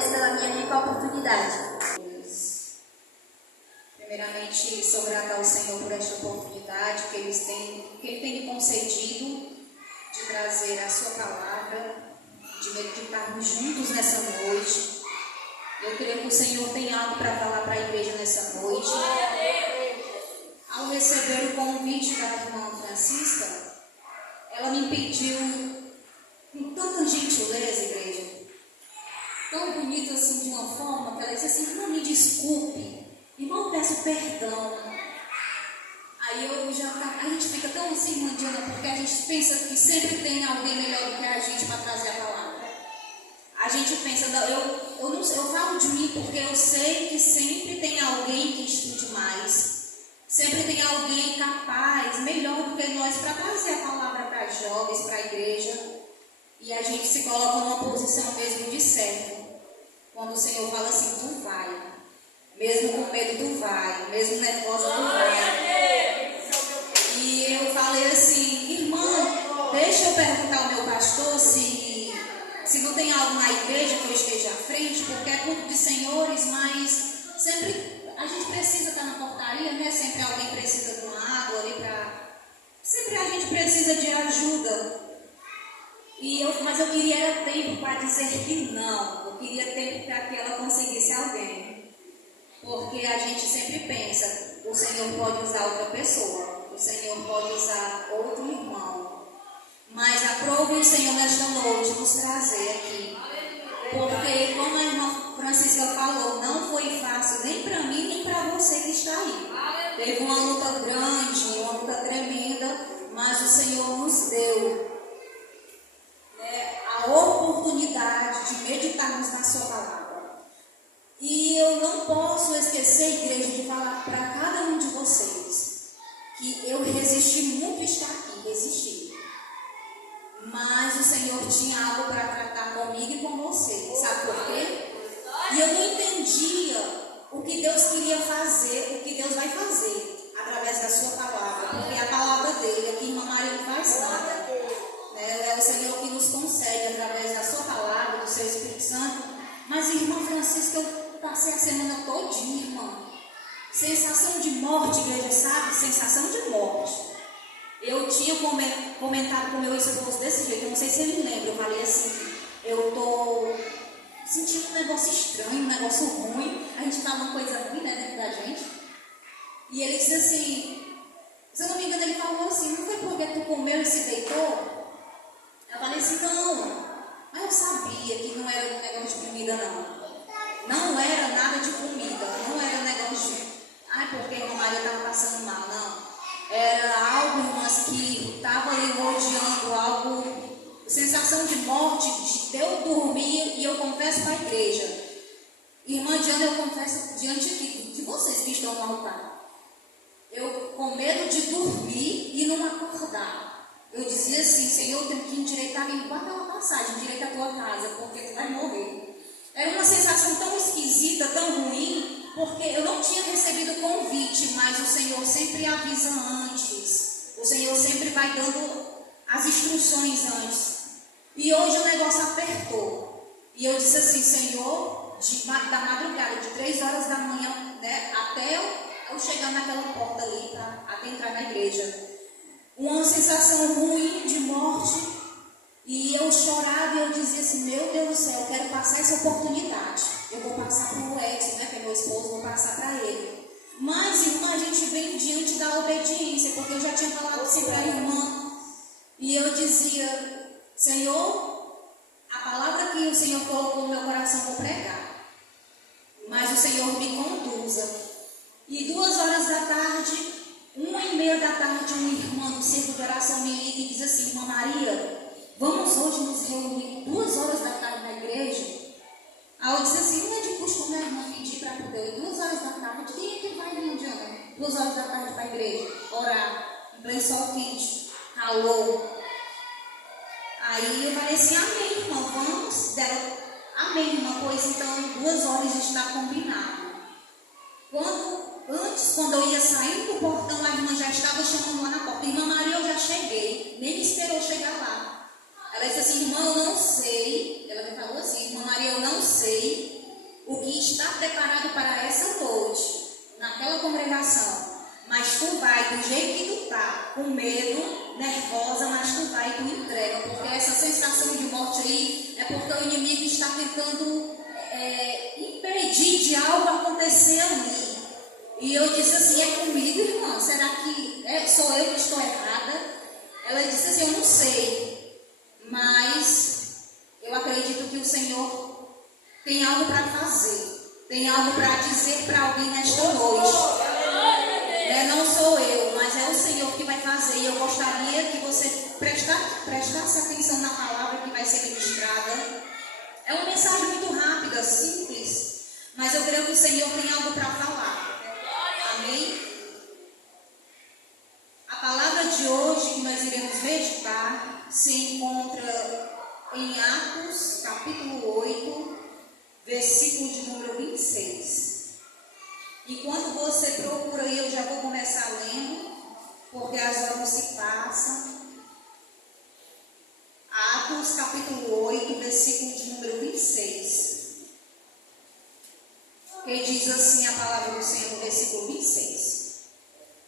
Deus pela minha rica oportunidade. Primeiramente, sou grata ao Senhor por esta oportunidade que Ele tem me concedido de trazer a sua palavra, de meditarmos juntos nessa noite. Eu creio que o Senhor tem algo para falar para a igreja nessa noite. Ao receber o convite da irmã Francisca, ela me pediu com tanta gentileza, igreja, tão bonito assim, de uma forma que ela disse assim: não me desculpe, irmão, peço perdão. Aí a gente fica tão assim, irmã Diana, porque a gente pensa que sempre tem alguém melhor do que a gente para trazer a palavra. A gente pensa, eu falo de mim porque eu sei que sempre tem alguém que estude mais. Sempre tem alguém capaz, melhor do que nós, para trazer a palavra para jovens, para a igreja. E a gente se coloca numa posição mesmo de servo. Quando o Senhor fala assim: tu vai. Mesmo com medo, tu vai. Mesmo nervosa, tu vai. E eu falei assim: irmã, deixa eu perguntar ao meu pastor se não tem algo na igreja que eu esteja à frente, porque é culto de senhores, mas sempre a gente precisa estar na portaria, né? Sempre alguém precisa de uma água ali para... Sempre a gente precisa de ajuda. Mas eu queria era tempo para dizer que não. Eu queria tempo para que ela conseguisse alguém. Porque a gente sempre pensa: o Senhor pode usar outra pessoa, o Senhor pode usar outro irmão. Mas aprove o Senhor nesta noite nos trazer aqui. Porque, como a irmã Francisca falou, não foi fácil nem para mim, nem para você que está aí. Teve uma luta grande, uma luta tremenda, mas o Senhor nos deu a oportunidade de meditarmos na sua palavra. E eu não posso esquecer, igreja, de falar para cada um de vocês que eu resisti muito a estar aqui, resisti. Mas o Senhor tinha algo para tratar comigo e com você. Sabe por quê? E eu não entendia o que Deus queria fazer, o que Deus vai fazer através da sua palavra. Porque a palavra dele, aqui irmã Maria não faz nada. É o Senhor que nos concede através da sua palavra, do seu Espírito Santo. Mas, irmã Francisca, eu passei a semana todinha, irmã. Sensação de morte, igreja, sabe? Sensação de morte. Eu tinha comentado com meu esposo desse jeito, eu não sei se ele lembra. Eu falei assim: eu estou sentindo um negócio estranho, um negócio ruim. A gente fala uma coisa ruim, né, dentro da gente. E ele disse assim, se eu não me engano, ele falou assim: não foi porque tu comeu e se deitou? Eu falei assim: não, mas eu sabia que não era um negócio de comida, não. Não era nada de comida, não era um negócio de... porque a irmã Maria estava passando mal, não. Era algo, irmãs, que estava ali rodeando, algo, sensação de morte, de eu dormir, e eu confesso para a igreja. Irmã Diana, eu confesso diante de vocês que estão no altar. Eu, com medo de dormir e não acordar, eu dizia assim: Senhor, eu tenho que endireitar aquela passagem, endireita a tua casa, porque tu vai morrer. Era uma sensação tão esquisita, tão ruim, porque eu não tinha recebido o convite, mas o Senhor sempre avisa antes. O Senhor sempre vai dando as instruções antes. E hoje o negócio apertou. E eu disse assim: Senhor, da madrugada, de 3 horas da manhã, né, até eu chegar naquela porta ali, até entrar na igreja. Uma sensação ruim de morte. E eu chorava e eu dizia assim: meu Deus do céu, eu quero passar essa oportunidade. Eu vou passar para o Edson, né, que é meu esposo, vou passar para ele. Mas, irmã, a gente vem diante da obediência, porque eu já tinha falado assim para a irmã. E eu dizia: Senhor, a palavra que o Senhor colocou no meu coração, eu vou pregar. Mas o Senhor me conduza. E 2 horas da tarde, 1h30 da tarde, uma irmã do Círculo de Oração me liga e diz assim: irmã Maria, vamos hoje nos reunir 2 horas da tarde na igreja? Aí eu disse assim: não é de costume, né, irmã, pedir para poder. 2 horas da tarde, quem é que vai, irmã Diana? 2 horas da tarde para a igreja, orar, em pleno sol quente, calor. Aí eu falei assim: amém, irmã, vamos. Dela: amém, irmã, pois então 2 horas está combinado. Quando eu ia saindo do portão, a irmã já estava chamando lá na porta: irmã Maria, eu já cheguei. Nem me esperou chegar lá. Ela disse assim: irmã, eu não sei. ela me falou assim: irmã Maria, eu não sei o que está preparado para essa noite, naquela congregação, mas tu vai do jeito que tu tá, com medo, nervosa, mas tu vai e tu entrega, porque essa sensação de morte aí é porque o inimigo está tentando impedir de algo acontecer ali. E eu disse assim: é comigo, irmã? Será que sou eu que estou errada? Ela disse assim: eu não sei, mas eu acredito que o Senhor tem algo para fazer, tem algo para dizer para alguém nesta noite. Não sou eu, mas é o Senhor que vai fazer. E eu gostaria que você prestasse atenção na palavra que vai ser ministrada. É uma mensagem muito rápida, simples, mas eu creio que o Senhor tem algo para falar. Amém? A palavra de hoje que nós iremos meditar se encontra em Atos, capítulo 8, versículo de número 26. Enquanto você procura aí, eu já vou começar lendo, porque as horas se passam. Atos, capítulo 8, versículo de número 26. Que diz assim a palavra do Senhor, versículo 26.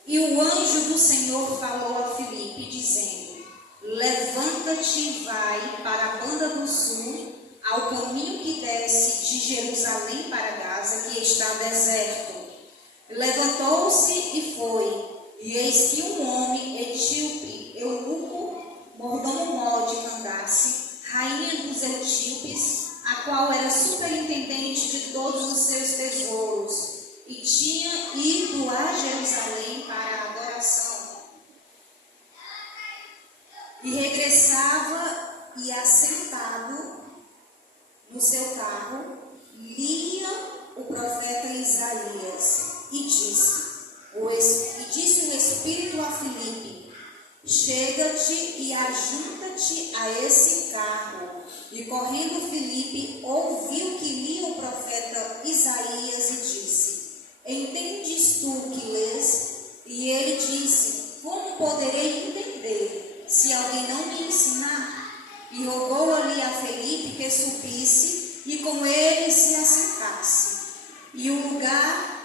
E o anjo do Senhor falou a Filipe, dizendo: levanta-te e vai para a banda do sul, ao caminho que desce de Jerusalém para Gaza, que está deserto. Levantou-se e foi, e eis que um homem etíope, eunuco, mordomo de Candace, rainha dos etíopes, a qual era superintendente de todos os seus tesouros, e tinha ido a Jerusalém para a adoração. E regressava e assentado no seu carro, lia o profeta Isaías. E disse o Espírito a Filipe: chega-te e ajunta-te a esse carro. E correndo Filipe ouviu que lia o profeta Isaías e disse: entendes tu o que lês? E ele disse: como poderei entender, se alguém não me ensinar? E rogou ali a Filipe que subisse e com ele se assentasse. E o lugar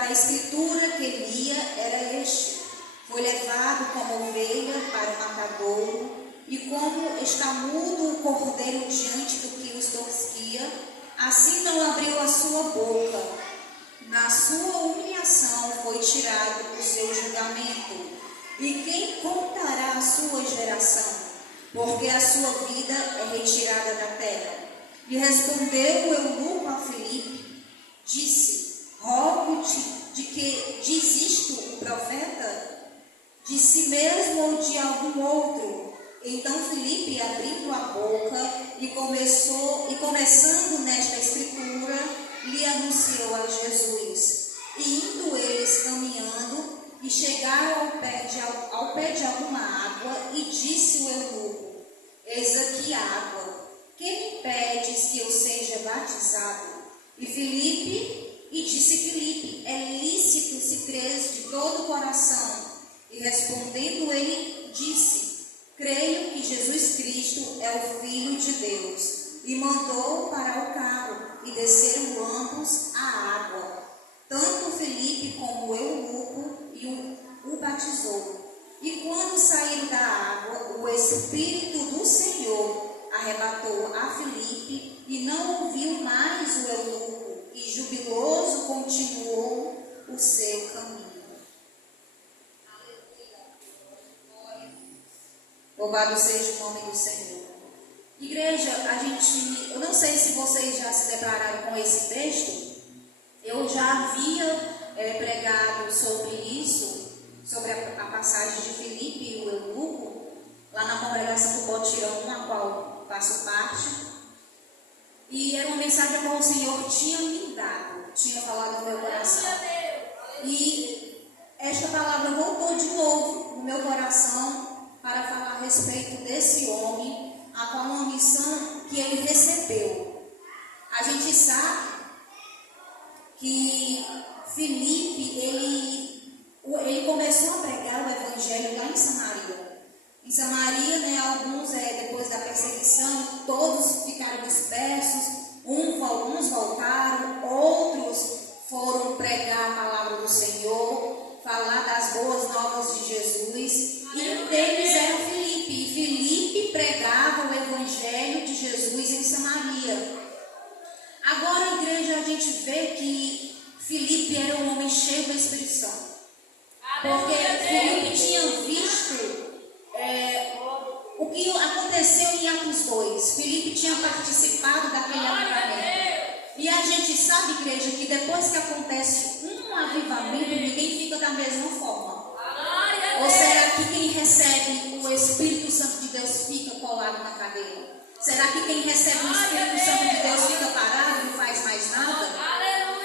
da escritura que lia era este: foi levado como ovelha para o matadouro, e como está mudo o cordeiro diante do que os tosquia, assim não abriu a sua boca. Na sua humilhação foi tirado o seu julgamento. E quem contará a sua geração? Porque a sua vida é retirada da terra. E respondeu o eunuco a Filipe, disse: rogo-te de que diz isto o profeta? De si mesmo ou de algum outro? Então Filipe, abrindo a boca e começando nesta escritura, lhe anunciou a Jesus. E indo eles caminhando, e chegaram ao pé de alguma água, e disse o eunuco: eis aqui água, que me pedes que eu seja batizado? E disse Filipe: é lícito se creres de todo o coração. E respondendo ele, disse: creio que Jesus Cristo é o Filho de Deus. E mandou parar o carro, e desceram ambos à água. Tanto Filipe como o eunuco, e o batizou. E quando saíram da água, o Espírito do Senhor arrebatou a Filipe, e não ouviu mais o eunuco, e jubiloso continuou o seu caminho. Louvado seja o nome do Senhor. Igreja, eu não sei se vocês já se depararam com esse texto. Eu já havia pregado sobre isso, sobre a passagem de Filipe e o eunuco, lá na congregação do Botirão, a qual faço parte. E era uma mensagem a qual o Senhor tinha me dado, tinha falado no meu coração. E esta palavra voltou de novo no meu coração para falar a respeito desse homem, a qual uma missão que ele recebeu. A gente sabe que Filipe, ele começou a pregar o evangelho lá em Samaria. Em Samaria, né, alguns, depois da perseguição, todos ficaram dispersos, uns voltaram, outros foram pregar a palavra do Senhor, falar das boas novas de Jesus, e um deles era Filipe, e Filipe pregava o evangelho de Jesus em Samaria. Agora, igreja, a gente vê que Filipe era um homem cheio do Espírito Santo, porque Filipe tinha visto o que aconteceu em Atos 2. Filipe tinha participado daquele avivamento. E a gente sabe, igreja, que depois que acontece um avivamento, ninguém fica da mesma forma. Ou será que quem recebe o Espírito Santo de Deus fica colado na cadeira? Será que quem recebe o Espírito Santo de Deus fica parado e não faz mais nada?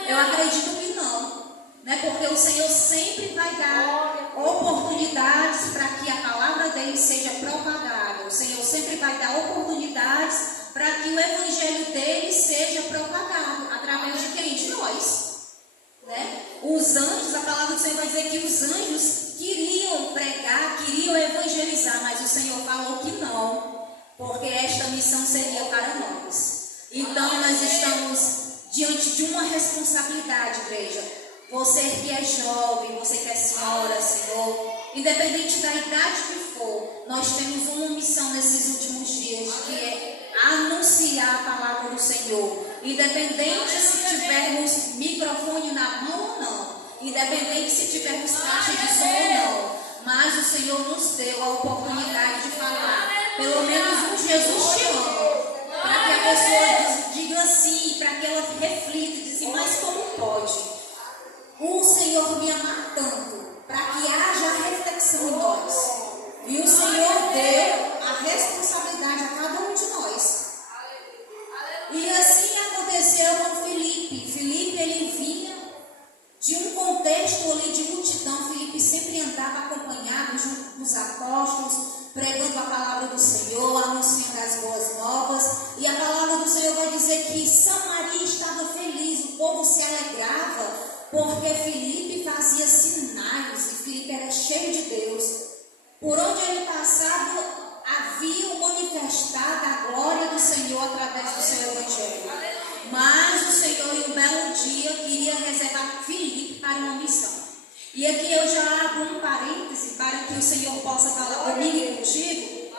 Eu acredito que não. Né? Porque o Senhor sempre vai dar oportunidades para que a palavra dele seja propagada. O Senhor sempre vai dar oportunidades para que o evangelho dele seja propagado. Através de quem? De nós. Né? Os anjos, a palavra do Senhor vai dizer que os anjos queriam pregar, queriam evangelizar, mas o Senhor falou que não, porque esta missão seria para nós. Então nós estamos diante de uma responsabilidade, igreja. Você que é jovem, você que é senhora, senhor, independente da idade que for, nós temos uma missão nesses últimos dias, que é anunciar a palavra do Senhor. Independente se tivermos microfone na mão ou não, independente se tivermos caixa de som ou não, mas o Senhor nos deu a oportunidade de falar, pelo menos um Jesus te ama, para que a pessoa diga assim, para que ela reflita e diga assim, mas como pode o Senhor me amar tanto, para que haja reflexão em nós? E o Senhor deu a responsabilidade a cada um de nós. E assim aconteceu com Filipe. Filipe, ele vinha de um contexto ali de multidão. Filipe sempre andava acompanhado junto com os apóstolos, pregando a palavra do Senhor, anunciando as boas novas. E a palavra do Senhor vai dizer que Samaria estava feliz, o povo se alegrava, porque Filipe fazia sinais, e Filipe era cheio de Deus. Por onde ele passava, havia manifestado a glória do Senhor através do seu evangelho. Mas o Senhor, em um belo dia, queria reservar Filipe para uma missão. E aqui eu já abro um parêntese para que o Senhor possa falar comigo e contigo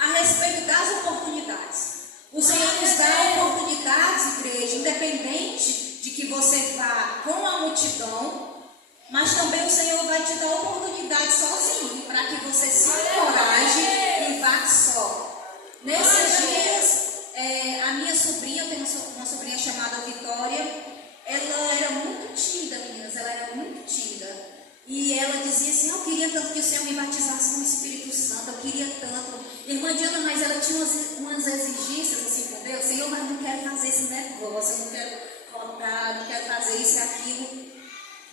a respeito das oportunidades. O Senhor nos dá oportunidades, igreja, independente de que você vá com a multidão, mas também o Senhor vai te dar oportunidade sozinho, para que você se encoraje e vá só. Nesses dias, a minha sobrinha, eu tenho uma sobrinha chamada Vitória, ela era muito tímida, meninas, ela era muito tímida. E ela dizia assim, eu queria tanto que o Senhor me batizasse com o Espírito Santo, eu queria tanto. Irmã Diana, mas ela tinha umas exigências assim com Deus, Senhor, mas não quero fazer esse negócio, eu não quero votar, não quero fazer isso e aquilo.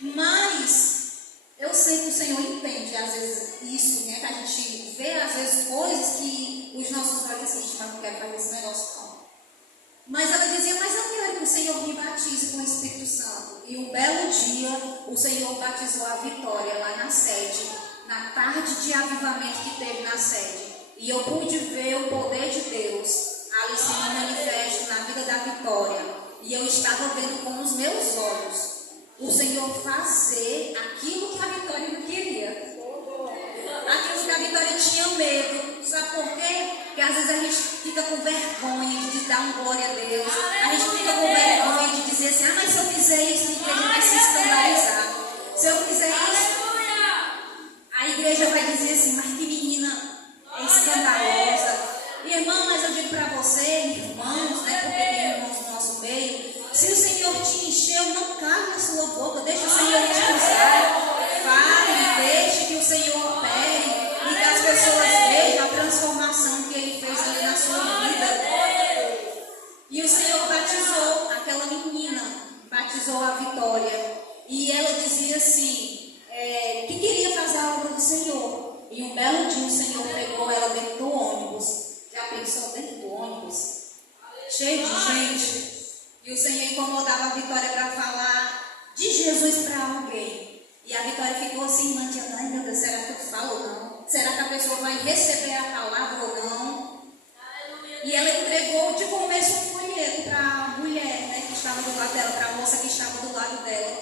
Mas eu sei que o Senhor entende, às vezes, isso, né? Que a gente vê, às vezes, coisas que os nossos olhos assim, mas não quero fazer esse negócio, não. Mas ela dizia, mas eu quero que o Senhor me batize com o Espírito Santo. E um belo dia, o Senhor batizou a Vitória lá na sede, na tarde de avivamento que teve na sede. E eu pude ver o poder de Deus ali sendo manifesto na vida da Vitória. E eu estava vendo com os meus olhos o Senhor fazer aquilo que a Vitória não queria. Aquilo que a Vitória tinha medo. Sabe por quê? Porque às vezes a gente fica com vergonha de dar um glória a Deus. A gente fica com vergonha de dizer assim, mas se eu fizer isso, a igreja vai se escandalizar. Se eu fizer isso, a igreja vai dizer assim, mas que menina escandalosa. Irmã, mas eu digo para você, irmãos, né, porque tem irmãos no nosso meio, se o Senhor te encheu, não cale a sua boca, deixa o Senhor te usar. Fale, deixe que o Senhor opere e que as pessoas vejam a transformação que Ele fez ali na sua vida. E o Senhor batizou aquela menina, batizou a Vitória. E ela dizia assim, que queria fazer a obra do Senhor. E um belo dia o Senhor pegou ela dentro do ônibus. Já pensou dentro do ônibus? Cheio de gente. E o Senhor incomodava a Vitória para falar de Jesus para alguém. E a Vitória ficou assim, irmã Diana, ai meu Deus, será que eu falo ou não? Será que a pessoa vai receber a palavra ou não? E ela entregou de começo um folheto para a mulher, né, que estava do lado dela, para a moça que estava do lado dela.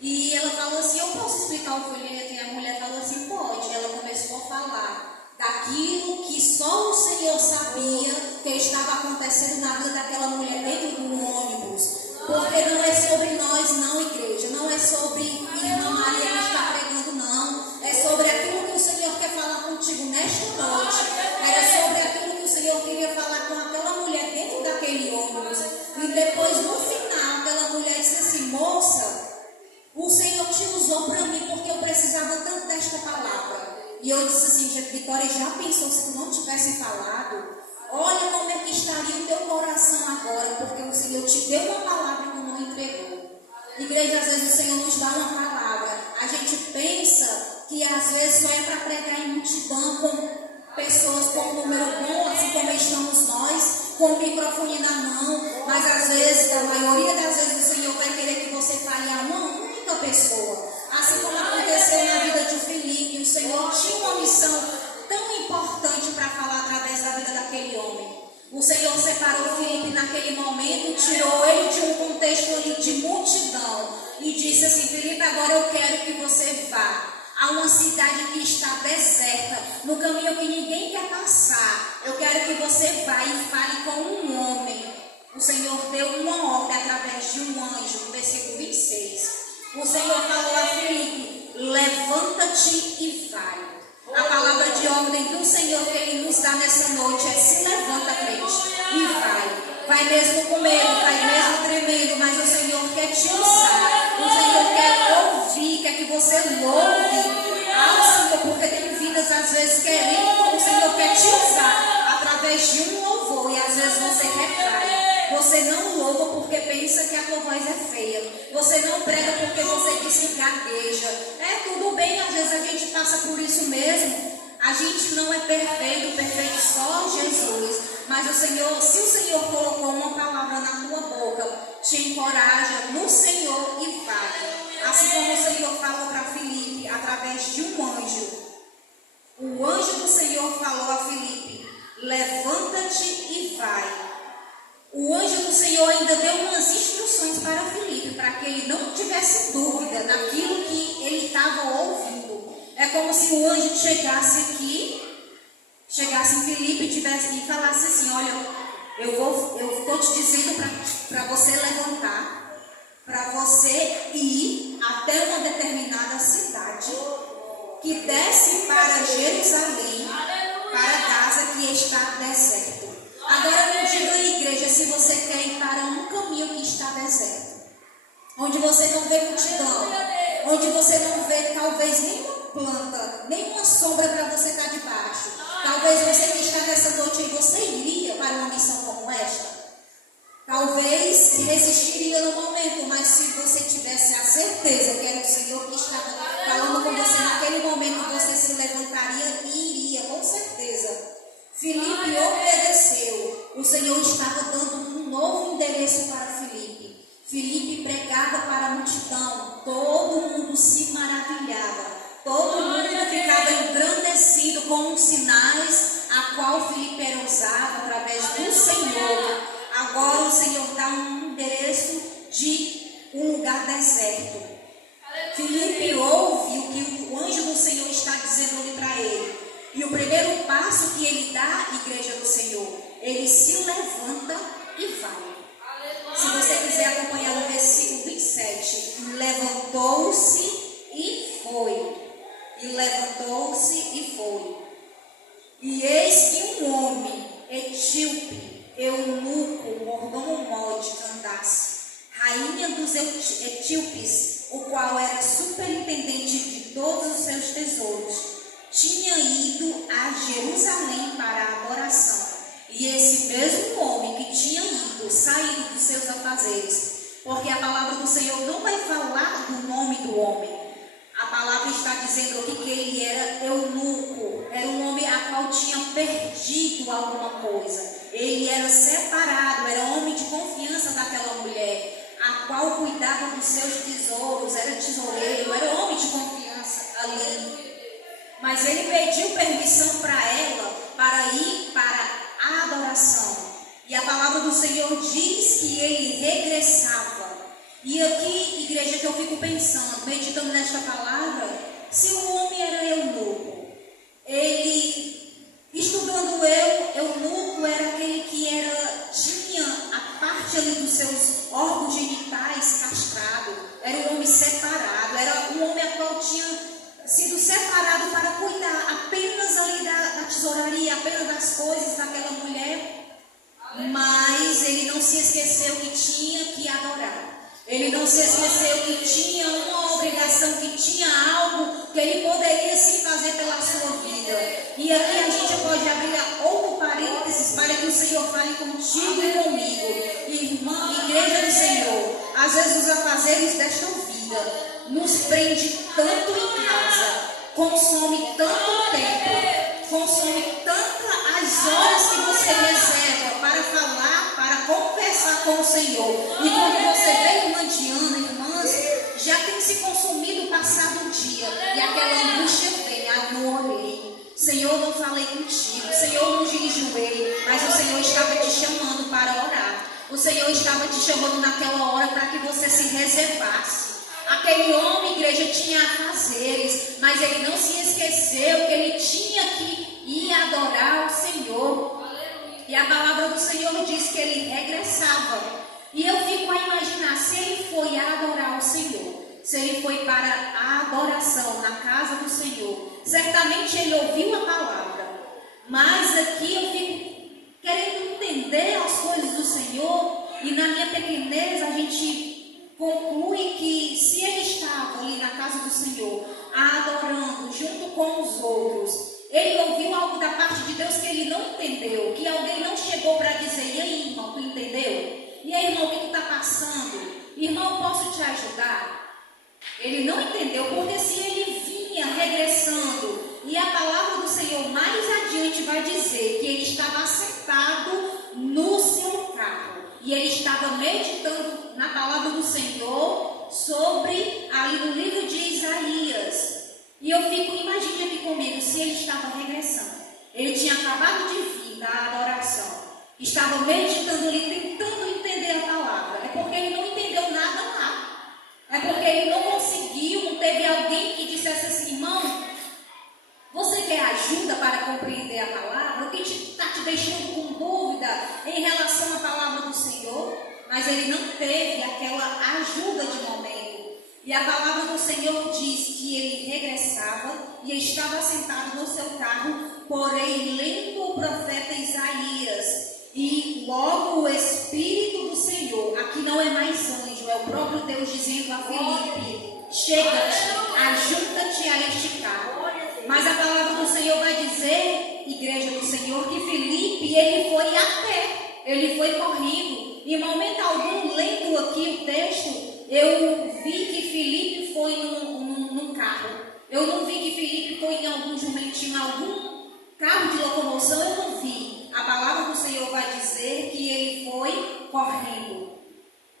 E ela falou assim, eu posso explicar o folheto? E a mulher falou assim, pode. E ela começou a falar daquilo que só o Senhor sabia que estava acontecendo na vida daquela mulher dentro do ônibus. Porque não é sobre nós, não, igreja. Não é sobre irmã Maria que está pregando, não. É sobre aquilo que o Senhor quer falar contigo nesta noite. Era sobre aquilo que o Senhor queria falar com aquela mulher dentro daquele ônibus. E depois, no final, aquela mulher disse assim, moça, o Senhor te usou para mim porque eu precisava tanto desta palavra. E eu disse assim, Vitória, já pensou se tu não tivesse falado? Olha como é que estaria o teu coração agora, porque o Senhor te deu uma palavra e tu não entregou. Igreja, às vezes o Senhor nos dá uma palavra. A gente pensa que às vezes só é para pregar em multidão, com pessoas com um número bom, assim como estamos nós, com o microfone na mão. Mas às vezes, a maioria das vezes, o Senhor vai querer que você fale a uma única pessoa. Assim como aconteceu na vida de Filipe, o Senhor tinha uma missão tão importante para falar através da vida daquele homem. O Senhor separou Filipe naquele momento, tirou ele de um contexto ali de multidão e disse assim, Filipe, agora eu quero que você vá a uma cidade que está deserta, no caminho que ninguém quer passar. Eu quero que você vá e fale com um homem. O Senhor deu uma ordem através de um anjo, no versículo 26. O Senhor falou a Filipe, levanta-te e vai. A palavra de ordem do Senhor que Ele nos dá nessa noite é se levanta, crente, e vai. Vai mesmo com medo, vai mesmo tremendo, mas o Senhor quer te usar. O Senhor quer ouvir, quer que você louve ao Senhor, porque tem vidas às vezes querendo, como o Senhor quer te usar através de um louvor, e às vezes você recai. Você não louva porque pensa que a tua voz é feia. Você não prega porque você diz que gagueja. É tudo bem, às vezes a gente passa por isso mesmo. A gente não é perfeito, perfeito só Jesus. Mas o Senhor, se o Senhor colocou uma palavra na tua boca, te encoraja no Senhor e vai. Assim como o Senhor falou para Filipe através de um anjo. O anjo do Senhor falou a Filipe, levanta-te e vai. O anjo do Senhor ainda deu umas instruções para Filipe, para que ele não tivesse dúvida daquilo que ele estava ouvindo. É como se o anjo chegasse aqui, chegasse em Filipe e falasse assim, olha, eu estou te dizendo para você levantar, para você ir até uma determinada cidade, que desce para Jerusalém, para Gaza, que está deserto. Agora me diga, igreja, se você quer ir para um caminho que está deserto, onde você não vê multidão, onde você não vê talvez nenhuma planta, nenhuma sombra para você estar debaixo. Talvez você que está nessa noite aí, você iria para uma missão como esta? Talvez resistiria no momento, mas se você tivesse a certeza que era o Senhor que estava falando com você naquele momento, você se levantaria e iria, com certeza. Filipe obedeceu. O Senhor estava dando um novo endereço para Filipe. Filipe pregava para a multidão. Todo mundo se maravilhava. Todo mundo ficava engrandecido com os sinais a qual Filipe era usado através do Senhor. Agora o Senhor dá um endereço de um lugar deserto. Filipe ouve o que o anjo do Senhor está dizendo ali para ele. E o primeiro passo que ele dá, igreja do Senhor, ele se levanta e vai. Se você quiser acompanhar o versículo 27, levantou-se e foi. E levantou-se e foi. E eis que um homem etíope, eunuco, mordomo de Candace, rainha dos etíopes, o qual era superintendente de todos os seus tesouros, tinha ido a Jerusalém para a adoração. E esse mesmo homem que tinha ido, saído dos seus afazeres, porque a palavra do Senhor não vai falar do nome do homem. A palavra está dizendo aqui que ele era eunuco, era um homem a qual tinha perdido alguma coisa. Ele era separado, era homem de confiança daquela mulher, a qual cuidava dos seus tesouros, era tesoureiro, era homem de confiança ali. mas ele pediu permissão para ela para ir para a adoração. E a palavra do Senhor diz que ele regressava. E aqui, igreja, que eu fico pensando, meditando nesta palavra, se o homem era eunuco, ele, estudando eunuco era aquele que tinha a parte ali dos seus órgãos genitais castrado, era um homem separado, era um homem a qual tinha sido separado para cuidar apenas ali da tesouraria, apenas das coisas daquela mulher, mas ele não se esqueceu que tinha que adorar. Ele não se esqueceu que tinha uma obrigação, que tinha algo que ele poderia sim fazer pela sua vida. E aqui a gente pode abrir outro parênteses para que o Senhor fale contigo e comigo. Irmã, igreja do Senhor, às vezes os afazeres desta vida nos prende tanto em casa, consome tanto tempo, consome tantas as horas que você reserva para falar, para conversar com o Senhor. E quando você vem, irmã Diana, irmãs, já tem se consumido o passado dia, e aquela angústia vem, não orei, Senhor, não falei contigo, Senhor, não jejuei, mas o Senhor estava te chamando para orar. O Senhor estava te chamando naquela hora para que você se reservasse. Aquele homem, igreja, tinha afazeres, mas ele não se esqueceu que ele tinha que ir adorar o Senhor. E a palavra do Senhor diz que ele regressava. E eu fico a imaginar, se ele foi adorar o Senhor, se ele foi para a adoração na casa do Senhor, certamente ele ouviu a palavra. Mas aqui eu fico querendo entender as coisas do Senhor, e na minha pequenez a gente conclui que se ele estava ali na casa do Senhor, adorando junto com os outros, ele ouviu algo da parte de Deus que ele não entendeu, que alguém não chegou para dizer: e aí, irmão, tu entendeu? E aí, irmão, o que tu está passando? Irmão, posso te ajudar? Ele não entendeu, porque se ele vinha regressando, e a palavra do Senhor mais adiante vai dizer que ele estava assentado no seu carro, e ele estava meditando na palavra do Senhor sobre, ali no livro de Isaías. E eu fico, imagine aqui comigo, se ele estava regressando. Ele tinha acabado de vir da adoração, estava meditando ali, tentando entender a palavra. É porque ele não entendeu nada lá. É porque ele não conseguiu, não teve alguém que dissesse assim: irmão, você quer ajuda para compreender a palavra? O que está te deixando com dúvida em relação à palavra do Senhor? Mas ele não teve aquela ajuda de momento. E a palavra do Senhor diz que ele regressava e estava sentado no seu carro, porém lendo o profeta Isaías. E logo o Espírito do Senhor, aqui não é mais anjo, é o próprio Deus dizendo a Filipe: chega-te, ajunta-te a este carro. Mas a palavra do Senhor vai dizer, igreja do Senhor, que Filipe, ele foi a pé, ele foi correndo. Em momento algum, lendo aqui o texto, eu vi que Filipe foi num carro. Eu não vi que Filipe foi em algum jumentinho, algum carro de locomoção, eu não vi. A palavra do Senhor vai dizer que ele foi correndo.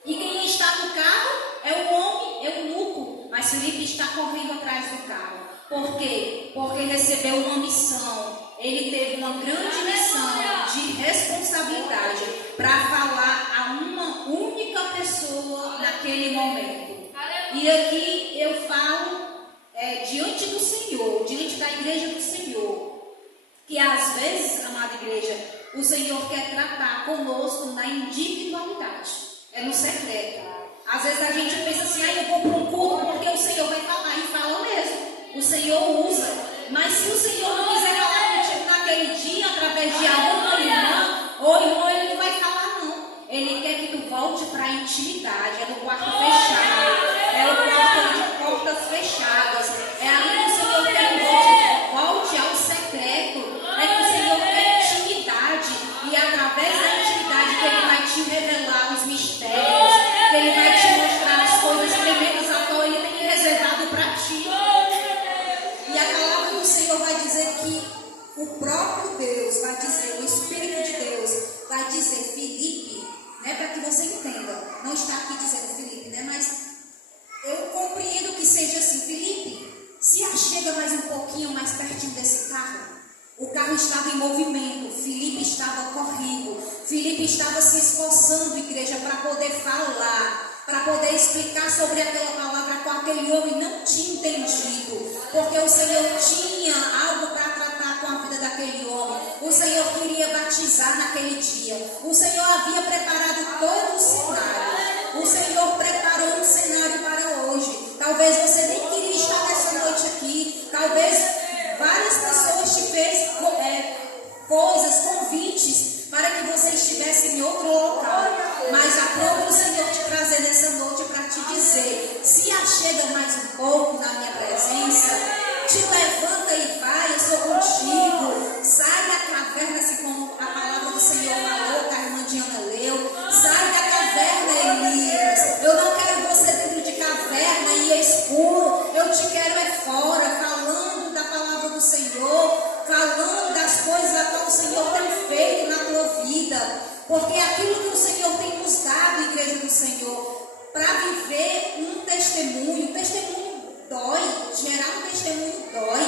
E quem está no carro é o homem, eunuco, mas Filipe está correndo atrás do carro. Por quê? Porque recebeu uma missão. Ele teve uma grande missão de responsabilidade para falar a uma única pessoa naquele momento. E aqui eu falo diante do Senhor, diante da igreja do Senhor, que às vezes, amada igreja, o Senhor quer tratar conosco na individualidade, é no secreto. Às vezes a gente pensa assim: eu vou para um culto porque o Senhor vai falar, e fala mesmo. O Senhor usa, mas se o Senhor não quiser falar contigo naquele dia, através de alguma irmã ou irmão, ele não vai falar não. Ele quer que tu volte para a intimidade, é no quarto fechado, é o quarto de portas fechadas, é ali que o Senhor quer que volte ao secreto, é que o Senhor quer intimidade, e através da intimidade que Ele vai te revelar os mistérios, que Ele vai te mostrar as coisas tremendas a qual Ele tem reservado para ti. E a palavra do Senhor vai dizer que o próprio Deus vai dizer, o Espírito de Deus vai dizer: Filipe, para que você entenda, não está para poder explicar sobre aquela palavra com aquele homem não tinha entendido, porque o Senhor tinha algo para tratar com a vida daquele homem. O Senhor queria batizar naquele dia. O Senhor havia preparado todo o cenário. O Senhor preparou um cenário para hoje. Talvez você nem queria estar nessa noite aqui. Talvez várias pessoas te fez coisas, convites para que você estivesse em outro local. Mas aprove o Senhor te trazer nessa noite para te dizer: se achega mais um pouco na minha presença, te levanta e vai, eu sou contigo. Sai da caverna, assim como a palavra do Senhor falou, que a irmã Diana leu. Sai da caverna, Elias. Eu não quero você dentro de caverna e escuro. Eu te quero fora, falando da palavra do Senhor, falando das coisas a qual o Senhor tem feito na tua vida. Porque aquilo que o Senhor tem nos dado, igreja do Senhor, para viver um testemunho dói, gerar um testemunho dói.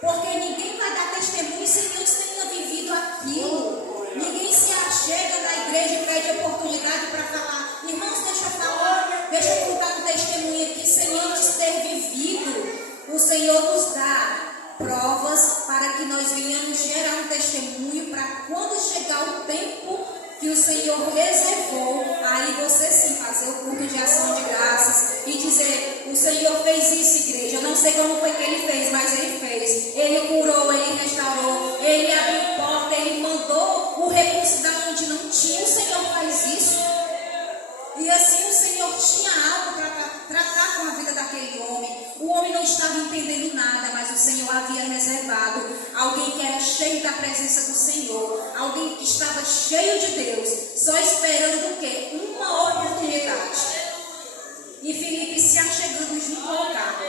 Porque ninguém vai dar testemunho se antes tenha vivido aquilo. Ninguém se achega na igreja e pede oportunidade para falar: irmãos, deixa eu falar, deixa eu contar um testemunho aqui, sem antes ter vivido. O Senhor nos dá provas para que nós venhamos gerar um testemunho para quando chegar o tempo que o Senhor reservou, aí você sim fazer o culto de ação de graças e dizer: o Senhor fez isso, igreja. Eu não sei como foi que Ele fez, mas Ele fez. Ele curou, Ele restaurou, Ele abriu porta, Ele mandou o recurso da onde não tinha. O Senhor faz isso. E assim o Senhor tinha algo para tratar com a vida daquele homem. O homem não estava entendendo nada, mas o Senhor havia reservado alguém que era cheio da presença do Senhor, alguém que estava cheio de Deus, só esperando o quê? Uma oportunidade. E Filipe se achegando junto ao carro,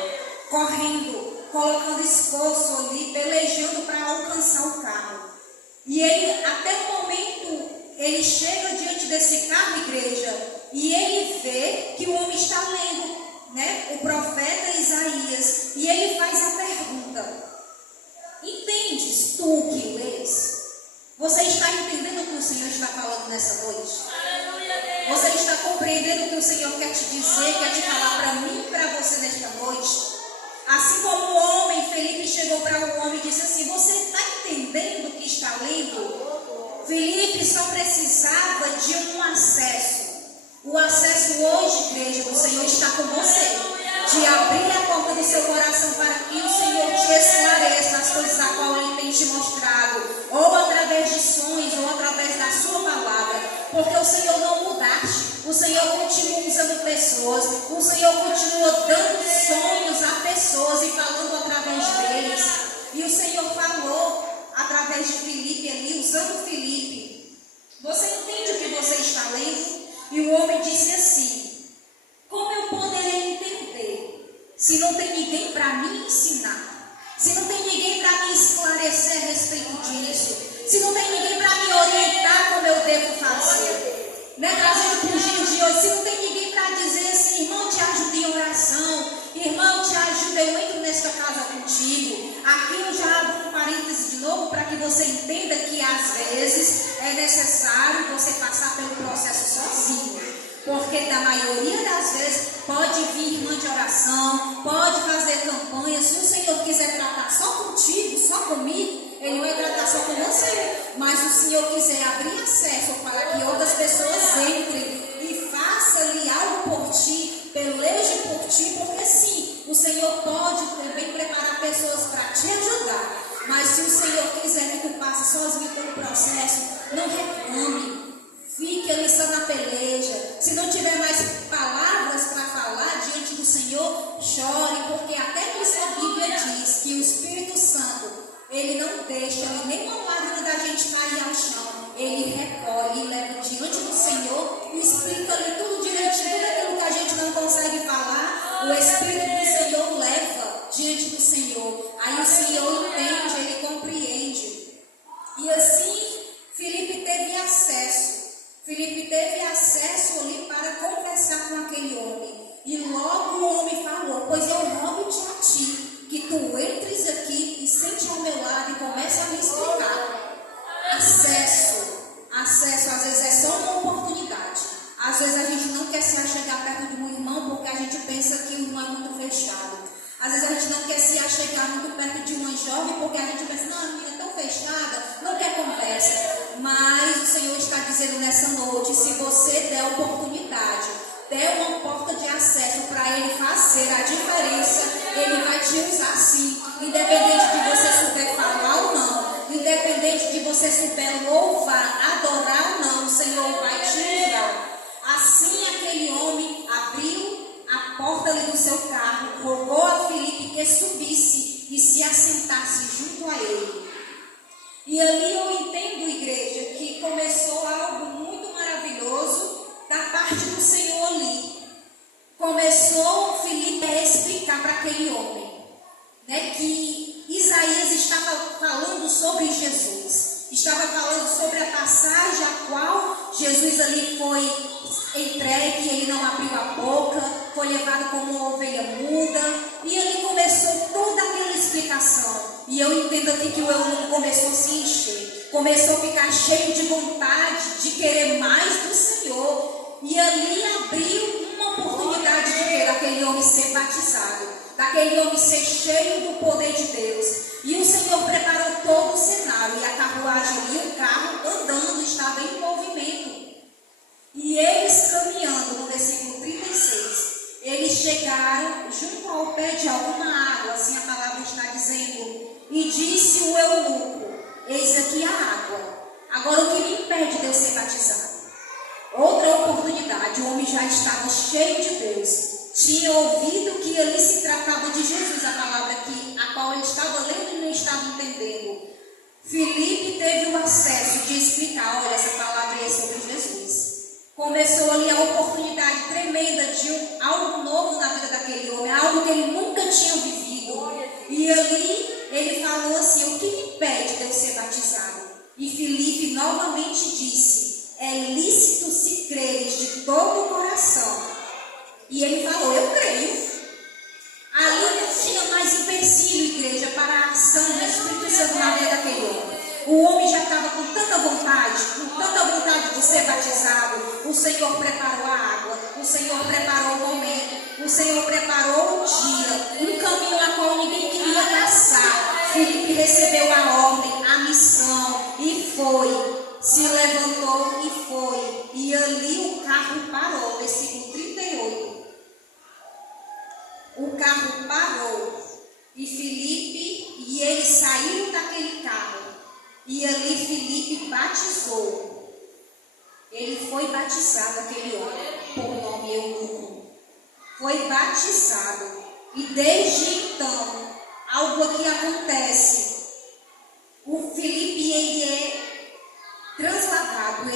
correndo, colocando esforço ali, pelejando para alcançar o carro. E ele, até o momento, ele chega diante desse carro, igreja, e ele vê que o homem está lendo, o profeta Isaías, e ele faz a pergunta: entendes tu que lês? Você está entendendo o que o Senhor está falando nessa noite? Você está compreendendo o que o Senhor quer te dizer, quer te falar para mim e para você nesta noite? Assim como o homem, Felipe chegou para o homem e disse assim: você está entendendo o que está lendo? Felipe só precisava de um acesso. O acesso hoje, igreja do Senhor, está com você. De abrir a porta do seu coração para que o Senhor te esclareça as coisas a qual Ele tem te mostrado. Ou através de sonhos, ou através da sua palavra. Porque o Senhor não mudaste. O Senhor continua usando pessoas. O Senhor continua dando sonhos a pessoas e falando através deles. E o Senhor falou através de Filipe ali, usando Filipe. Você entende o que você está lendo? E o homem disse assim: como eu poderei entender se não tem ninguém para me ensinar? Se não tem ninguém para me esclarecer a respeito disso? Se não tem ninguém para me orientar como eu devo fazer? Trazendo para os dias de hoje, se não tem ninguém para dizer assim: irmão, te ajuda em oração, irmão, te ajuda, eu entro nesta casa contigo. Aqui eu já abro um parêntese de novo para que você entenda que às vezes é necessário você passar pelo processo sozinho. Porque da maioria das vezes pode vir irmã de oração, pode fazer campanha. Se o Senhor quiser tratar só contigo, só comigo, Ele vai tratar só com você. Mas se o Senhor quiser abrir acesso para que outras pessoas entrem e façam ali algo por ti, peleje por ti, porque sim, o Senhor pode também preparar pessoas para te ajudar. Mas se o Senhor quiser que tu passe sozinho pelo processo, não reclame. Fique ali só na peleja. Se não tiver mais palavras para falar diante do Senhor, chore, porque até nisso a Bíblia diz que o Espírito Santo, Ele não deixa nenhuma lágrima da gente cair ao chão. Ele recolhe e leva diante do Senhor e explica ali tudo direitinho, tudo aquilo que a gente não consegue falar. O Espírito do Senhor leva diante do Senhor. Aí o Senhor entende, Ele compreende. E assim, Filipe teve acesso. Filipe teve acesso ali para conversar com aquele homem. E logo o homem falou: pois eu rogo-te a ti, que tu entres aqui e sente ao meu lado e comece a me explicar. Acesso, às vezes é só uma oportunidade. Às vezes a gente não quer quer se achegar perto de um irmão porque a gente pensa que o irmão é muito fechado. Às vezes a gente não quer se achegar muito perto de uma jovem porque a gente pensa, não, a menina é tão fechada, não quer conversa. Mas o Senhor está dizendo nessa noite, se você der oportunidade, der uma porta de acesso para Ele fazer a diferença, Ele vai te usar sim, independente de você souber falar ou não, independente de você souber louvar, adorar ou não, o Senhor vai te usar. Assim aquele homem abriu a porta ali do seu carro, rogou a Filipe que subisse e se assentasse junto a ele. E ali eu entendo, igreja, que começou algo muito maravilhoso da parte do Senhor ali. Começou Filipe a explicar para aquele homem, né, que Isaías estava falando sobre Jesus. Estava falando sobre a passagem a qual Jesus ali foi entregue, ele não abriu a boca, foi levado como uma ovelha muda, e ali começou toda aquela explicação. E eu entendo aqui que o eunuco começou a se encher, começou a ficar cheio de vontade, de querer mais do Senhor, e ali abriu uma oportunidade de ver aquele homem ser batizado, daquele homem ser cheio do poder de Deus. E o Senhor preparou todo o cenário, e a carruagem e o carro andando, estava em movimento. E eles caminhando, no versículo 36, eles chegaram junto ao pé de alguma água, assim a palavra está dizendo, e disse o eunuco, eis aqui a água, agora o que me impede de eu ser batizado? Outra oportunidade, o homem já estava cheio de Deus, tinha ouvido que ali se tratava de Jesus, a palavra a qual ele estava lendo e não estava entendendo. Filipe teve o acesso de explicar, olha, essa palavra é sobre Jesus. Começou ali a oportunidade tremenda de algo novo na vida daquele homem, algo que ele nunca tinha vivido. E ali ele falou assim, o que me impede de eu ser batizado? E Filipe novamente disse, é lícito se creres de todo o coração. E ele falou, eu creio. Ali não tinha mais empecilho, igreja, para a ação do Espírito Santo na vida daquele homem. O homem já estava com tanta vontade de ser batizado. O Senhor preparou a água, o Senhor preparou o momento, o Senhor preparou o dia, um caminho a qual ninguém queria passar. Filipe recebeu a ordem, a missão e foi. Se levantou e foi. E ali o carro parou, versículo 38. O carro parou e Filipe e eles saíram daquele carro. E ali Filipe batizou. Ele foi batizado, aquele homem, por nome eunuco. Foi batizado. E desde então, algo aqui acontece. O Filipe, ele é transladado.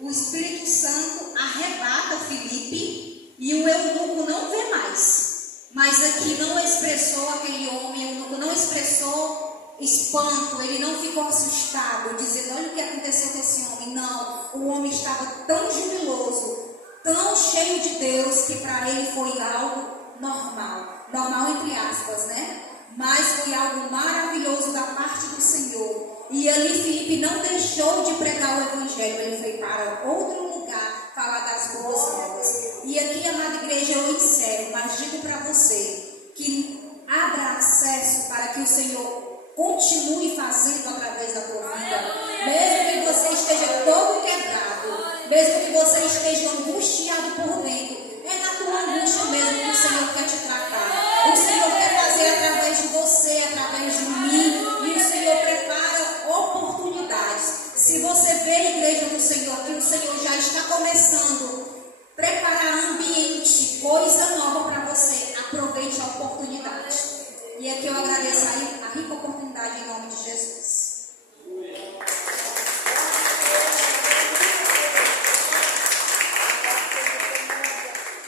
O Espírito Santo arrebata Filipe e o eunuco não vê mais. Mas aqui não expressou aquele homem, o eunuco não expressou espanto, ele não ficou assustado, dizendo, olha o que aconteceu com esse homem. Não, o homem estava tão jubiloso, tão cheio de Deus, que para ele foi algo normal entre aspas, né? Mas foi algo maravilhoso da parte do Senhor. E ali Filipe não deixou de pregar o Evangelho, ele foi para outro lugar falar das boas novas. E aqui, amada igreja, eu encerro, mas digo para você que abra acesso para que o Senhor continue fazendo através da tua vida, mesmo que você esteja todo quebrado, mesmo que você esteja angustiado por dentro, é na tua angústia mesmo que o Senhor quer te tratar. O Senhor quer fazer através de você, através de mim, e o Senhor prepara oportunidades. Se você vê a igreja do Senhor, que o Senhor já está começando a preparar ambiente, coisa nova para você, aproveite a oportunidade. E aqui eu agradeço a rica oportunidade em nome de Jesus.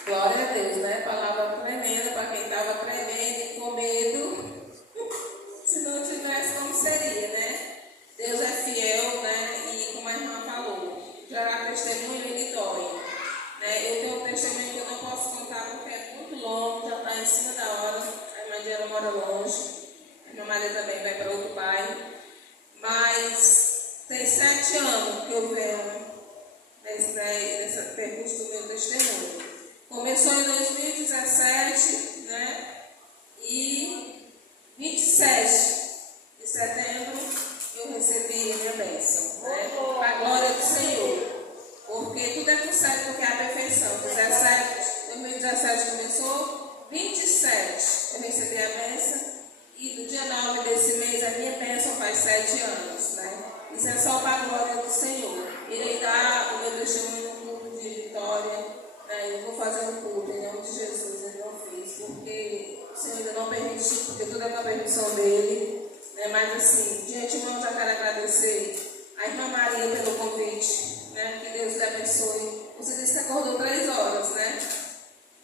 Glória a Deus, né? Palavra tremenda para quem estava tremendo e com medo. Se não tivesse, como seria, né? Deus é fiel, né? E como a irmã falou, gerar testemunho ele dói. Né? Eu tenho um testemunho que eu não posso contar porque é muito longo, já está em cima da hora. A irmã dela mora longe, a irmã Maria também vai para outro bairro, mas tem 7 anos que eu venho nesse percurso do meu testemunho. Começou em 2017, né? E 27 de setembro eu recebi a minha bênção, né? Para a glória do Senhor. Porque tudo é com certo, porque é a perfeição. 2017 começou, 27 eu recebi a bênção. E no dia 9 desse mês a minha bênção faz 7 anos, né? Isso é só para a glória do Senhor. Irei dar o meu testemunho no culto de Vitória, né? Eu vou fazer um culto em nome de Jesus, eu não fiz, porque o Senhor ainda não permitiu, porque tudo é com a permissão dele, né? Mas assim, de antemão já quero agradecer a irmã Maria pelo convite, né? Que Deus lhe abençoe. Você disse que acordou 3 horas, né?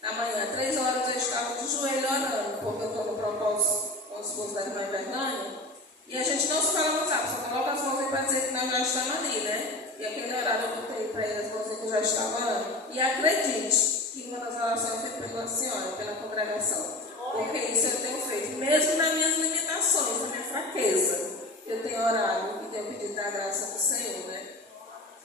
Da manhã, 3 horas eu estava de joelho orando, porque eu estou no propósito com o esposo da irmã Bernânia, e a gente não se fala no WhatsApp, só coloca as mãos aí para dizer que nós já estamos ali, né? E aquele horário eu botei para ele as mãos que eu já estava orando. E acredite que uma das orações foi pela senhora, pela congregação, porque isso eu tenho feito, mesmo nas minhas limitações, na minha fraqueza, eu tenho orado e tenho pedido a graça do Senhor, né?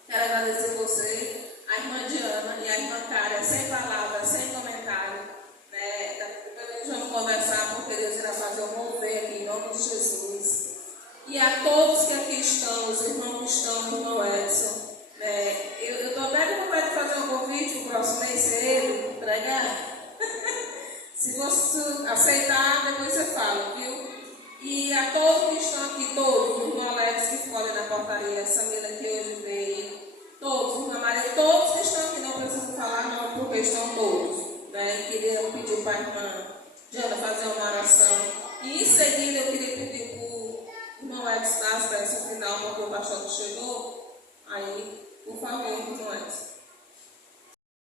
Quero agradecer você, a irmã Diana e a irmã Cária, sem palavras, sem comentário, né? Vamos conversar, porque Deus irá fazer um mover aqui em nome de Jesus. E a todos que aqui estão, os irmãos que estão, o irmão Edson, né? Eu estou até com vontade de fazer um convite para o próximo mês ser ele, pregar. Se você aceitar, depois você fala, viu? E a todos que estão aqui, todos, o irmão Alex que ficou ali na portaria, a Samila que hoje veio, todos, irmã Maria, todos que estão aqui, não preciso falar não, porque estão todos, né? E queria pedir para a irmã Diana fazer uma oração. E em seguida eu queria pedir para o irmão Edson dar as peças final, porque o pastor não chegou. Aí, por favor, irmão Edson.